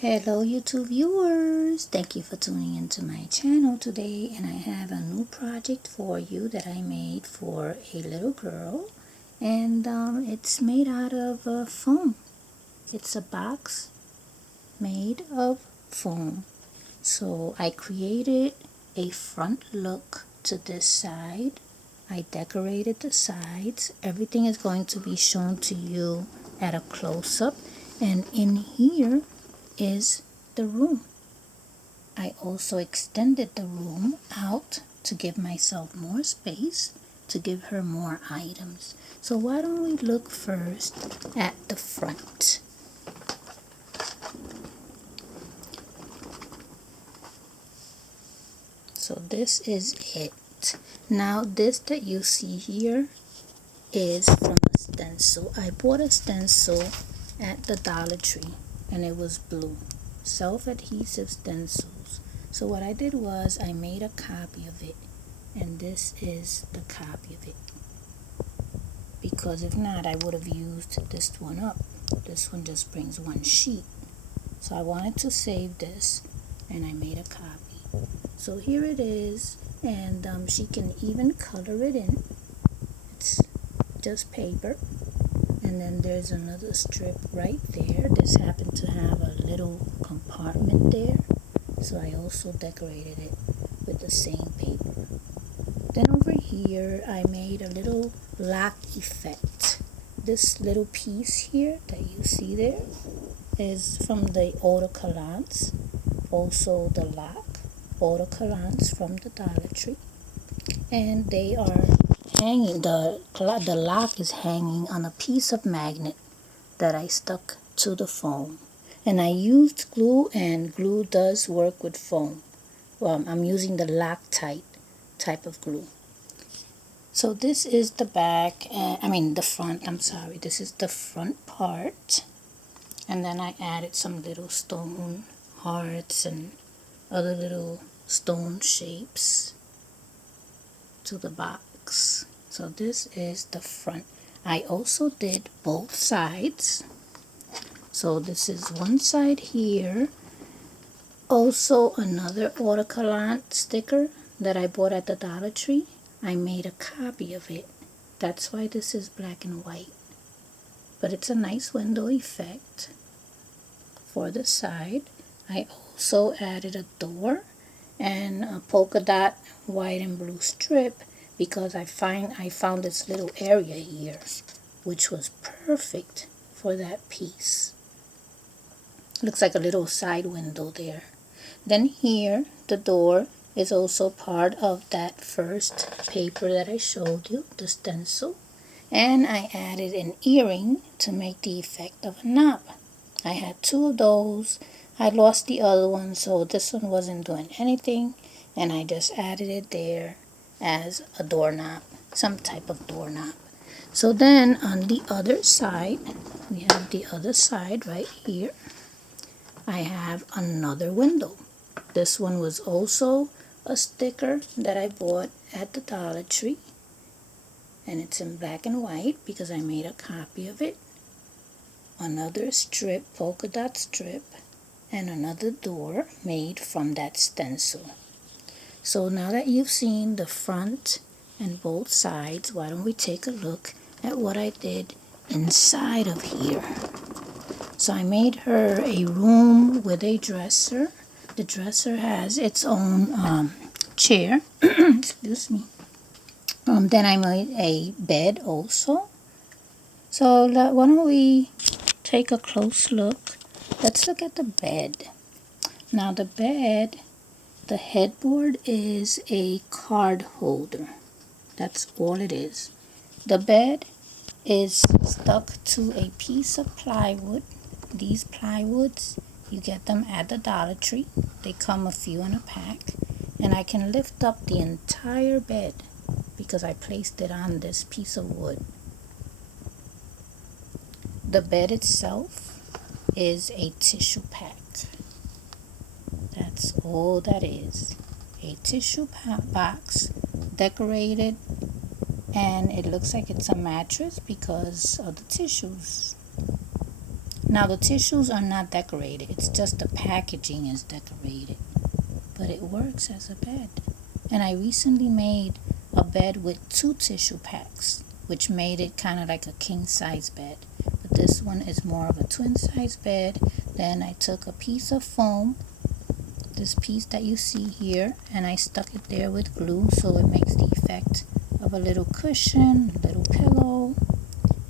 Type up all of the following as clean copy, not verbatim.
Hello YouTube viewers, thank you for tuning into my channel today, and I have a new project for you that I made for a little girl, and it's made out of foam. It's a box made of foam. So I created a front look to this side. I decorated the sides. Everything is going to be shown to you at a close-up, and in here is the room. I also extended the room out to give myself more space, to give her more items. So why don't we look first at the front? So this is it. Now this that you see here is from a stencil. I bought a stencil at the Dollar Tree and it was blue. Self-adhesive stencils. So what I did was I made a copy of it, and this is the copy of it, because if not I would have used this one up. This one just brings one sheet, so I wanted to save this and I made a copy. So here it is, and she can even color it in. It's just paper, and then there's another strip right there. This happened to have a little compartment there, so I also decorated it with the same paper. Then over here I made a little lock effect. This little piece here that you see there is from the autocollants, also the lock autocollants from the Dollar Tree, and they are hanging. The lock is hanging on a piece of magnet that I stuck to the foam, and I used glue, and glue does work with foam. I'm using the Loctite type of glue. So this is the back, the front, I'm sorry, this is the front part, and then I added some little stone hearts and other little stone shapes to the box. So this is the front. I also did both sides. So this is one side here. Also another autocollant sticker that I bought at the Dollar Tree. I made a copy of it. That's why this is black and white. But it's a nice window effect for the side. I also added a door and a polka dot white and blue strip, because I found this little area here which was perfect for that piece. Looks like a little side window there. Then here the door is also part of that first paper that I showed you, the stencil, and I added an earring to make the effect of a knob. I had two of those. I lost the other one, so this one wasn't doing anything, and I just added it there as a doorknob, some type of doorknob. So then on the other side, we have the other side right here. I have another window. This one was also a sticker that I bought at the Dollar Tree, and it's in black and white because I made a copy of it. Another strip, polka dot strip, and another door made from that stencil. So now that you've seen the front and both sides, why don't we take a look at what I did inside of here. So I made her a room with a dresser. The dresser has its own chair. Excuse me. Then I made a bed also. So why don't we take a close look. Let's look at the bed. Now the bed, the headboard is a card holder. That's all it is. The bed is stuck to a piece of plywood. These plywoods, you get them at the Dollar Tree. They come a few in a pack, and I can lift up the entire bed because I placed it on this piece of wood. The bed itself is a tissue pack. That's all that is. A tissue box, decorated, and it looks like it's a mattress because of the tissues. Now the tissues are not decorated, it's just the packaging is decorated, but it works as a bed. And I recently made a bed with 2 tissue packs, which made it kind of like a king size bed, but this one is more of a twin size bed. Then I took a piece of foam, this piece that you see here, and I stuck it there with glue so it makes the effect of a little cushion, a little pillow.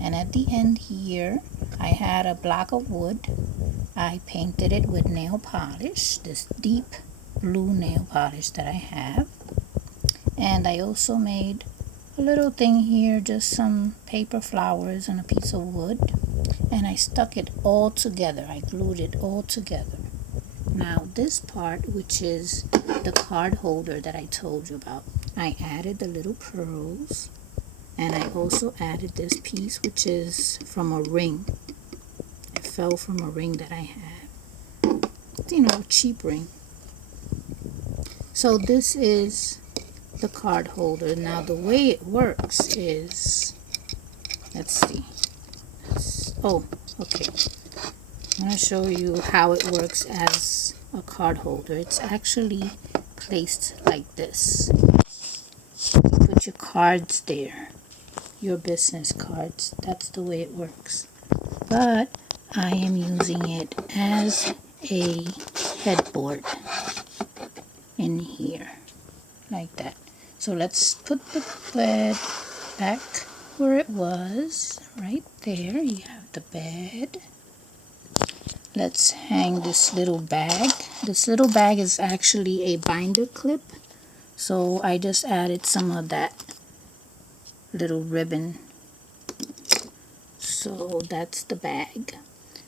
And at the end here I had a block of wood. I painted it with nail polish, this deep blue nail polish that I have. And I also made a little thing here, just some paper flowers on a piece of wood, and I stuck it all together. I glued it all together. Now this part, which is the card holder that I told you about, I added the little pearls, and I also added this piece, which is from a ring. It fell from a ring that I had, you know, cheap ring. So this is the card holder. Now the way it works is, let's see. Oh, okay. I'm going to show you how it works as a card holder. It's actually placed like this. You put your cards there, your business cards. That's the way it works. But I am using it as a headboard in here, like that. So let's put the bed back where it was, right there. You have the bed. Let's hang this little bag. This little bag is actually a binder clip, so I just added some of that little ribbon. So that's the bag.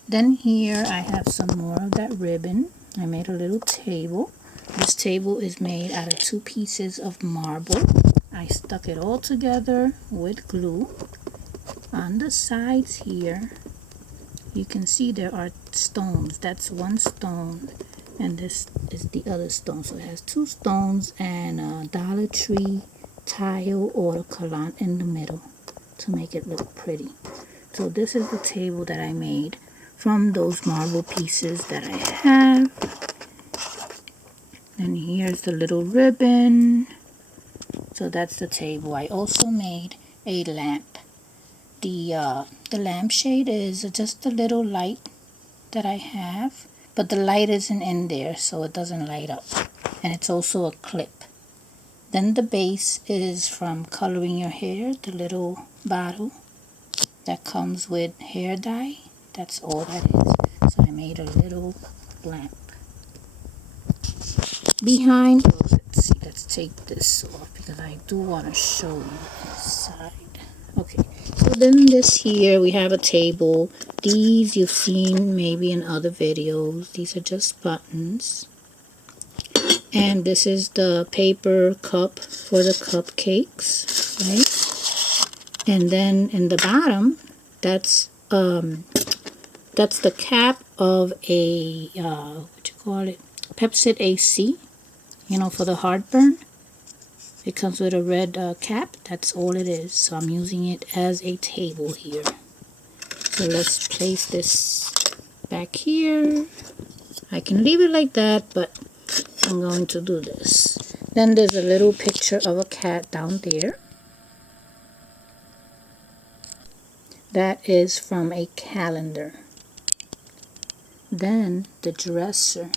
Then here I have some more of that ribbon. I made a little table. This table is made out of 2 pieces of marble. I stuck it all together with glue. On the sides here, you can see there are stones. That's 1 stone, and this is the other stone. So it has 2 stones and a Dollar Tree tile autocollant in the middle to make it look pretty. So this is the table that I made from those marble pieces that I have. And here's the little ribbon. So that's the table. I also made a lamp. The lampshade is just a little light that I have, but the light isn't in there, so it doesn't light up. And it's also a clip. Then the base is from coloring your hair, the little bottle that comes with hair dye. That's all that is. So I made a little lamp. Behind, let's see, let's take this off because I do want to show you inside. Okay, so then this here, we have a table. These you've seen maybe in other videos. These are just buttons. And this is the paper cup for the cupcakes, right? And then in the bottom, that's the cap of a what you call it, Pepsi AC, you know, for the heartburn. It comes with a red cap. That's all it is. So I'm using it as a table here. So let's place this back here. I can leave it like that, but I'm going to do this. Then there's a little picture of a cat down there. That is from a calendar. Then the dresser.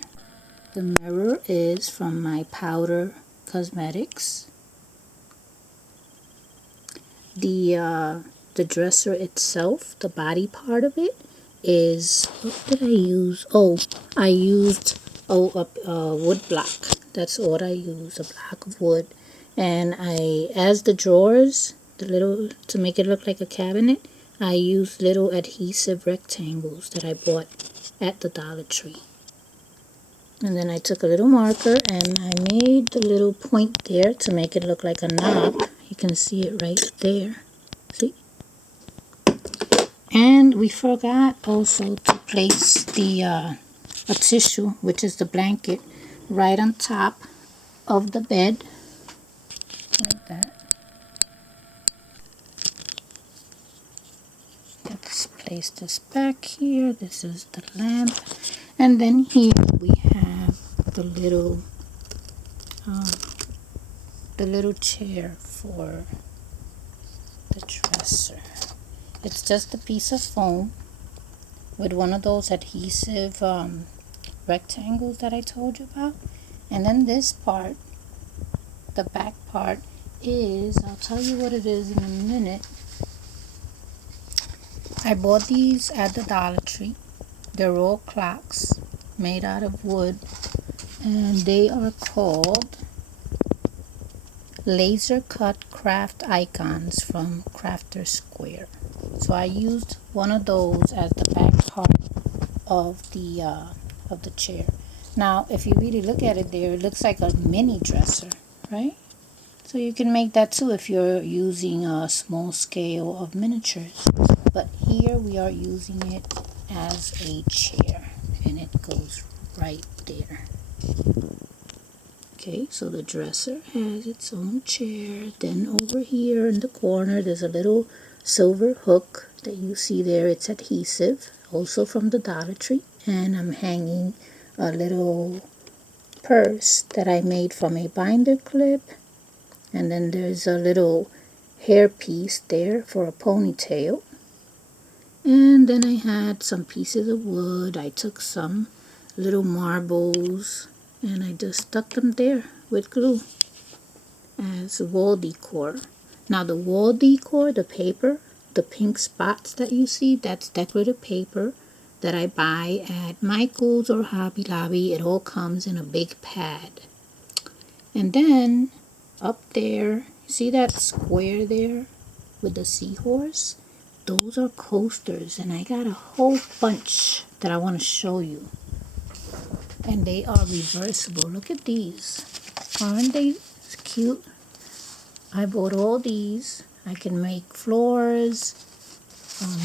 The mirror is from my Powder Cosmetics. The dresser itself, the body part of it, is, what did I use? Oh, I used a wood block. That's what I used, a block of wood. And as the drawers, to make it look like a cabinet, I used little adhesive rectangles that I bought at the Dollar Tree. And then I took a little marker and I made the little point there to make it look like a knob. You can see it right there. See? And we forgot also to place the a tissue, which is the blanket, right on top of the bed. Like that. Let's place this back here. This is the lamp. And then here we have the little chair for the dresser. It's just a piece of foam with one of those adhesive rectangles that I told you about. And then this part, the back part, is, I'll tell you what it is in a minute. I bought these at the Dollar Tree. They're all clocks made out of wood, and they are called laser cut craft icons from Crafter Square. So I used one of those as the back part of the chair. Now if you really look at it there, it looks like a mini dresser, right? So you can make that too if you're using a small scale of miniatures. But here we are using it as a chair, and it goes right there. Okay, so the dresser has its own chair. Then over here in the corner, there's a little silver hook that you see there. It's adhesive, also from the Dollar Tree. And I'm hanging a little purse that I made from a binder clip. And then there's a little hair piece there for a ponytail. And then I had some pieces of wood. I took some little marbles and I just stuck them there with glue as wall decor. Now the wall decor, the paper, the pink spots that you see, that's decorative paper that I buy at Michael's or Hobby Lobby. It all comes in a big pad. And then up there, see that square there with the seahorse? Those are coasters, and I got a whole bunch that I want to show you. And they are reversible. Look at these. Aren't they cute? I bought all these. I can make floors,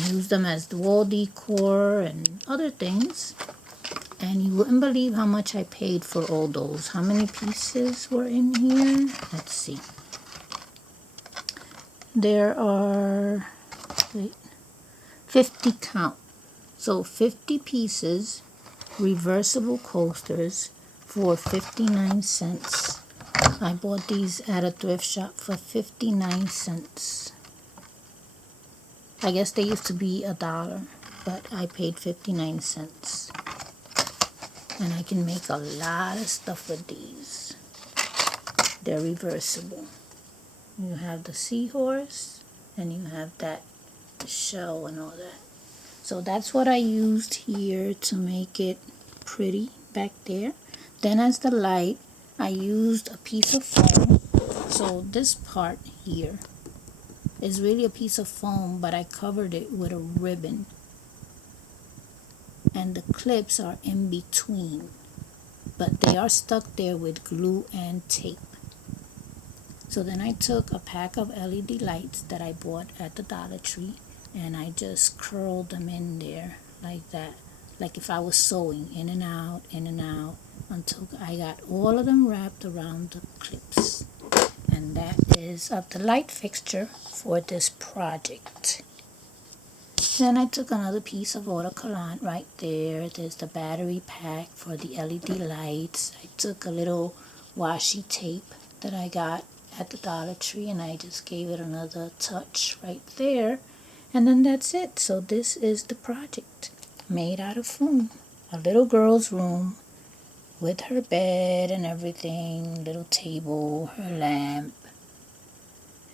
use them as the wall decor and other things. And you wouldn't believe how much I paid for all those. How many pieces were in here? Let's see. There are 50 count. So 50 pieces, reversible coasters for 59 cents. I bought these at a thrift shop for 59 cents. I guess they used to be $1, but I paid 59 cents. And I can make a lot of stuff with these. They're reversible. You have the seahorse, and you have that shell and all that. So that's what I used here to make it pretty back there. Then as the light, I used a piece of foam. So this part here is really a piece of foam, but I covered it with a ribbon. And the clips are in between, but they are stuck there with glue and tape. So then I took a pack of LED lights that I bought at the Dollar Tree, and I just curled them in there like that, like if I was sewing in and out, until I got all of them wrapped around the clips. And that is the light fixture for this project. Then I took another piece of autocollant right there. There's the battery pack for the LED lights. I took a little washi tape that I got at the Dollar Tree, and I just gave it another touch right there. And then that's it. So this is the project made out of foam. A little girl's room with her bed and everything, little table, her lamp.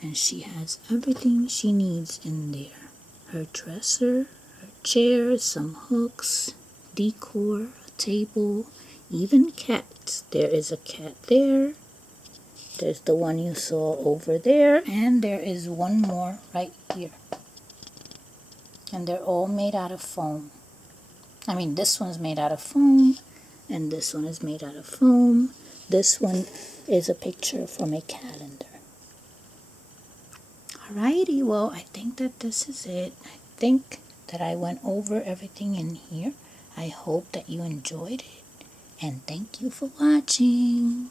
And she has everything she needs in there. Her dresser, her chair, some hooks, decor, a table, even cats. There is a cat there. There's the one you saw over there, and there is one more right here. And they're all made out of foam. I mean, this one's made out of foam, and this one is made out of foam. This one is a picture from a calendar. Alrighty, well, I think that this is it. I think that I went over everything in here. I hope that you enjoyed it, and thank you for watching.